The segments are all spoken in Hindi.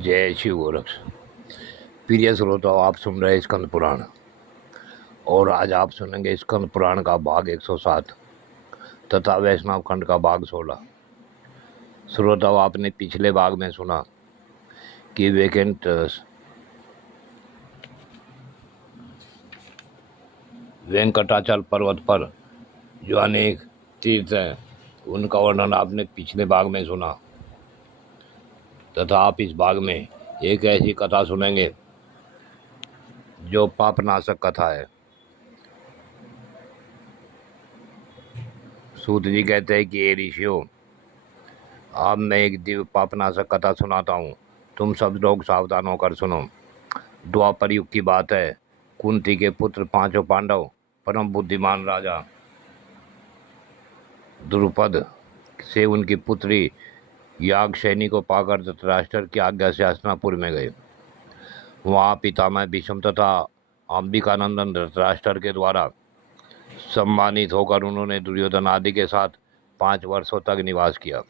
जय शिव गोरक्ष। प्रिय श्रोताओं, आप सुन रहे स्कंद पुराण और आज आप सुनेंगे स्कंद पुराण का भाग 107 तथा वैष्णव खंड का भाग 16। श्रोताओं, आपने पिछले भाग में सुना कि वेंकटाचल पर्वत पर जो अनेक तीर्थ हैं उनका वर्णन आपने पिछले भाग में सुना तथा आप इस भाग में एक ऐसी कथा सुनेंगे जो पापनाशक कथा है। सूत जी कहते हैं कि ये ऋषियों, अब मैं एक दिव्य पापनाशक कथा सुनाता हूँ, तुम सब लोग सावधान होकर सुनो। द्वापर युग की बात है। कुंती के पुत्र पांचों पांडव परम बुद्धिमान राजा द्रुपद से उनकी पुत्री याज्ञसेनी को पाकर धृतराष्ट्र की आज्ञा से हस्तिनापुर में गए। वहाँ पितामह भीष्म तथा अंबिकानंदन धृतराष्ट्र के द्वारा सम्मानित होकर उन्होंने दुर्योधन आदि के साथ 5 वर्षों तक निवास किया।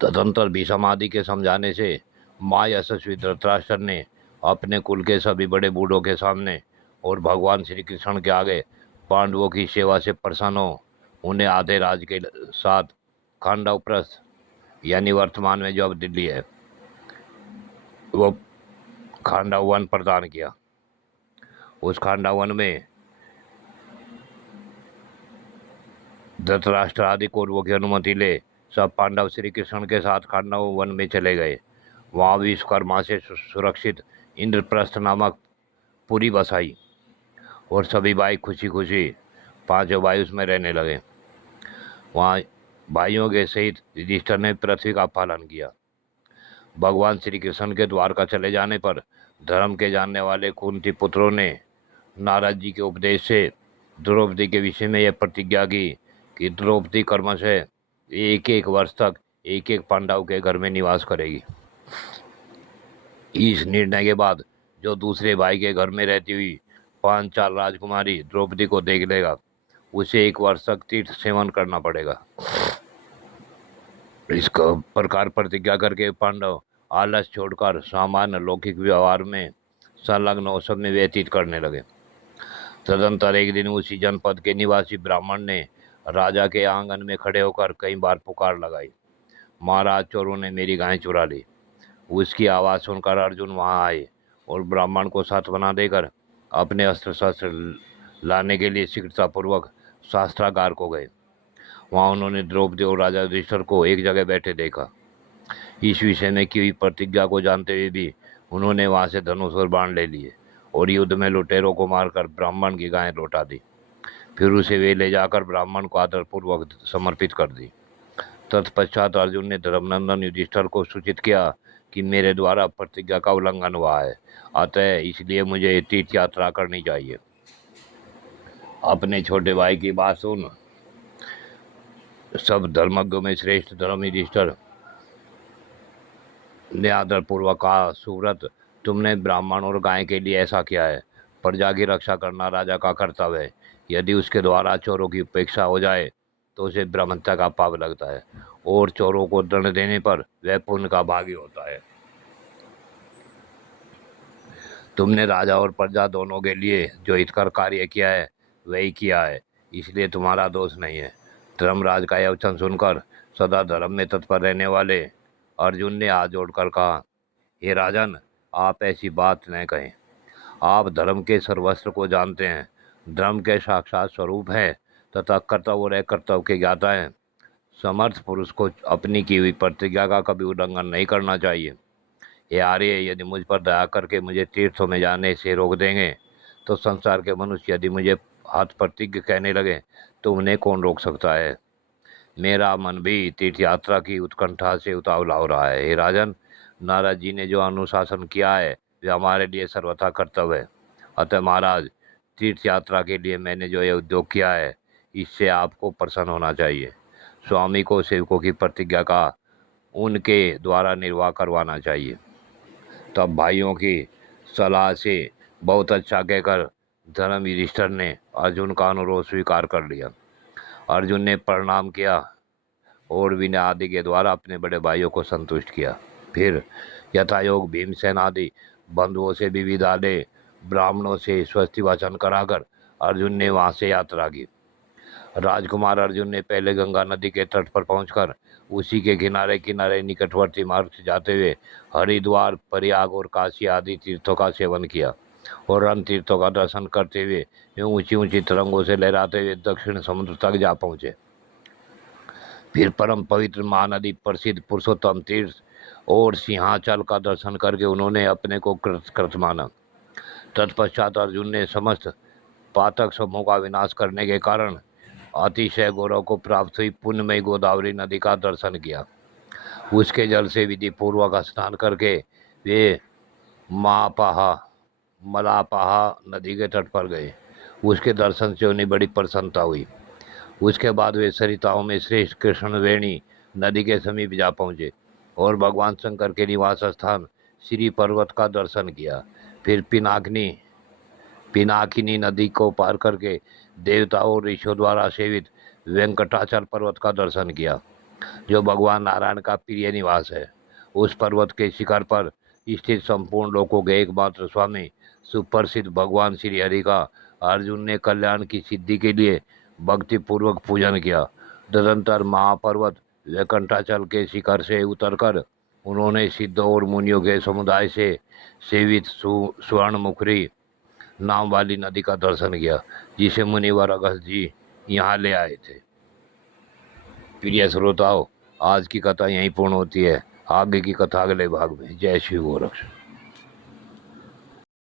तदंतर भीष्म आदि के समझाने से माँ यशस्वी धृतराष्ट्र ने अपने कुल के सभी बड़े बूढ़ों के सामने और भगवान श्री कृष्ण के आगे पांडवों की सेवा से प्रसन्न हो उन्हें आधे राज के साथ खांडवप्रस्थ यानी वर्तमान में जो अब दिल्ली है वो खांडव वन प्रदान किया। उस खांडव वन में धृतराष्ट्र आदि कौरवों की अनुमति ले सब पांडव श्री कृष्ण के साथ खांडव वन में चले गए। वहाँ विश्वकर्मा से सुरक्षित इंद्रप्रस्थ नामक पुरी बसाई और सभी भाई खुशी खुशी 5 भाई उसमें रहने लगे। वहाँ भाइयों के सहित युधिष्ठिर ने पृथ्वी का पालन किया। भगवान श्री कृष्ण के द्वारका चले जाने पर धर्म के जानने वाले कुंती पुत्रों ने नारद जी के उपदेश से द्रौपदी के विषय में यह प्रतिज्ञा की कि द्रौपदी क्रमशः 1-1 वर्ष तक एक पांडव के घर में निवास करेगी। इस निर्णय के बाद जो दूसरे भाई के घर में रहती हुई 5-4 राजकुमारी द्रौपदी को देख लेगा उसे 1 वर्ष तक तीर्थ सेवन करना पड़ेगा। इस प्रकार प्रतिज्ञा करके पांडव आलस छोड़कर सामान्य लौकिक व्यवहार में संलग्न हो सब में व्यतीत करने लगे। तदंतर एक दिन उसी जनपद के निवासी ब्राह्मण ने राजा के आंगन में खड़े होकर कई बार पुकार लगाई, महाराज, चोरों ने मेरी गाय चुरा ली। उसकी आवाज़ सुनकर अर्जुन वहां आए और ब्राह्मण को सांत्वना देकर अपने अस्त्र शस्त्र लाने के लिए शीघ्रतापूर्वक शास्त्रागार को गए। वहां उन्होंने द्रौपदी और राजा युधिष्ठिर को एक जगह बैठे देखा। इस विषय में की हुई प्रतिज्ञा को जानते हुए भी उन्होंने वहां से धनुष और बाण ले लिए और युद्ध में लुटेरों को मारकर ब्राह्मण की गाय लौटा दी। फिर उसे वे ले जाकर ब्राह्मण को आदरपूर्वक समर्पित कर दी। तत्पश्चात अर्जुन ने धर्मनंदन युधिष्ठिर को सूचित किया कि मेरे द्वारा प्रतिज्ञा का उल्लंघन हुआ है, अतः इसलिए मुझे तीर्थ यात्रा करनी चाहिए। अपने छोटे भाई की बात सुन सब धर्मज्ञों में श्रेष्ठ धर्म युधिष्ठिर ने आदरपूर्वक कहा, सुव्रत, तुमने ब्राह्मण और गाय के लिए ऐसा किया है। प्रजा की रक्षा करना राजा का कर्तव्य है। यदि उसके द्वारा चोरों की उपेक्षा हो जाए तो उसे ब्रह्महत्या का पाप लगता है और चोरों को दंड देने पर वह पुण्य का भागी होता है। तुमने राजा और प्रजा दोनों के लिए जो हितकर कार्य किया है वही किया है, इसलिए तुम्हारा दोष नहीं है। धर्मराज का यह वचन सुनकर सदा धर्म में तत्पर रहने वाले अर्जुन ने हाथ जोड़कर कहा, हे राजन, आप ऐसी बात न कहें। आप धर्म के सर्वस्त्र को जानते हैं, धर्म के साक्षात स्वरूप हैं तथा कर्तव्य और अकर्तव्य के ज्ञाता हैं। समर्थ पुरुष को अपनी की हुई प्रतिज्ञा का कभी उल्लंघन नहीं करना चाहिए। हे आर्य, यदि मुझ पर दया करके मुझे तीर्थों में जाने से रोक देंगे तो संसार के मनुष्य यदि मुझे हाथ प्रतिज्ञ कहने लगे तो उन्हें कौन रोक सकता है। मेरा मन भी तीर्थ यात्रा की उत्कंठा से उतावला हो रहा है। हे राजन, नारद जी ने जो अनुशासन किया है वे हमारे लिए सर्वथा कर्तव्य है। अतः महाराज, तीर्थ यात्रा के लिए मैंने जो यह उद्योग किया है इससे आपको प्रसन्न होना चाहिए। स्वामी को सेवकों की प्रतिज्ञा का उनके द्वारा निर्वाह करवाना चाहिए। तब भाइयों की सलाह से बहुत अच्छा कहकर धर्म युधिष्ठिर ने अर्जुन का अनुरोध स्वीकार कर लिया। अर्जुन ने प्रणाम किया और विनय आदि के द्वारा अपने बड़े भाइयों को संतुष्ट किया। फिर यथायोग भीमसेन आदि बंधुओं से भी विदा ले ब्राह्मणों से स्वस्ति वचन कराकर अर्जुन ने वहां से यात्रा की। राजकुमार अर्जुन ने पहले गंगा नदी के तट पर पहुंचकर उसी के किनारे किनारे निकटवर्ती मार्ग से जाते हुए हरिद्वार, प्रयाग और काशी आदि तीर्थों का सेवन किया और रण तीर्थों का दर्शन करते हुए वे ऊंची ऊंची तरंगों से लहराते हुए दक्षिण समुद्र तक जा पहुंचे। फिर परम पवित्र महानदी प्रसिद्ध पुरुषोत्तम तीर्थ और सिंहाचल का दर्शन करके उन्होंने अपने को कृत माना। तत्पश्चात अर्जुन ने समस्त पातक समूह का विनाश करने के कारण अतिशय गौरव को प्राप्त हुई पुण्यमयी गोदावरी नदी का दर्शन किया। उसके जल से विधि पूर्वक स्नान करके वे मलापाहा नदी के तट पर गए। उसके दर्शन से उन्हें बड़ी प्रसन्नता हुई। उसके बाद वे सरिताओं में श्रेष्ठ कृष्णवेणी नदी के समीप जा पहुँचे और भगवान शंकर के निवास स्थान श्री पर्वत का दर्शन किया। फिर पिनाकिनी नदी को पार करके देवताओं और ऋषियों द्वारा सेवित वेंकटाचल पर्वत का दर्शन किया, जो भगवान नारायण का प्रिय निवास है। उस पर्वत के शिखर पर स्थित संपूर्ण लोकों के एकमात्र स्वामी सुप्रसिद्ध भगवान श्री हरि का अर्जुन ने कल्याण की सिद्धि के लिए भक्ति पूर्वक पूजन किया। तदंतर महापर्वत वेंकटाचल के शिखर से उतरकर उन्होंने सिद्धों और मुनियों के समुदाय से सेवित स्वर्ण मुखरी नाम वाली नदी का दर्शन किया, जिसे मुनिवर अगस्त जी यहाँ ले आए थे। प्रिय श्रोताओं, आज की कथा यहीं पूर्ण होती है। आगे की कथा अगले भाग में। जय श्री गोरक्ष।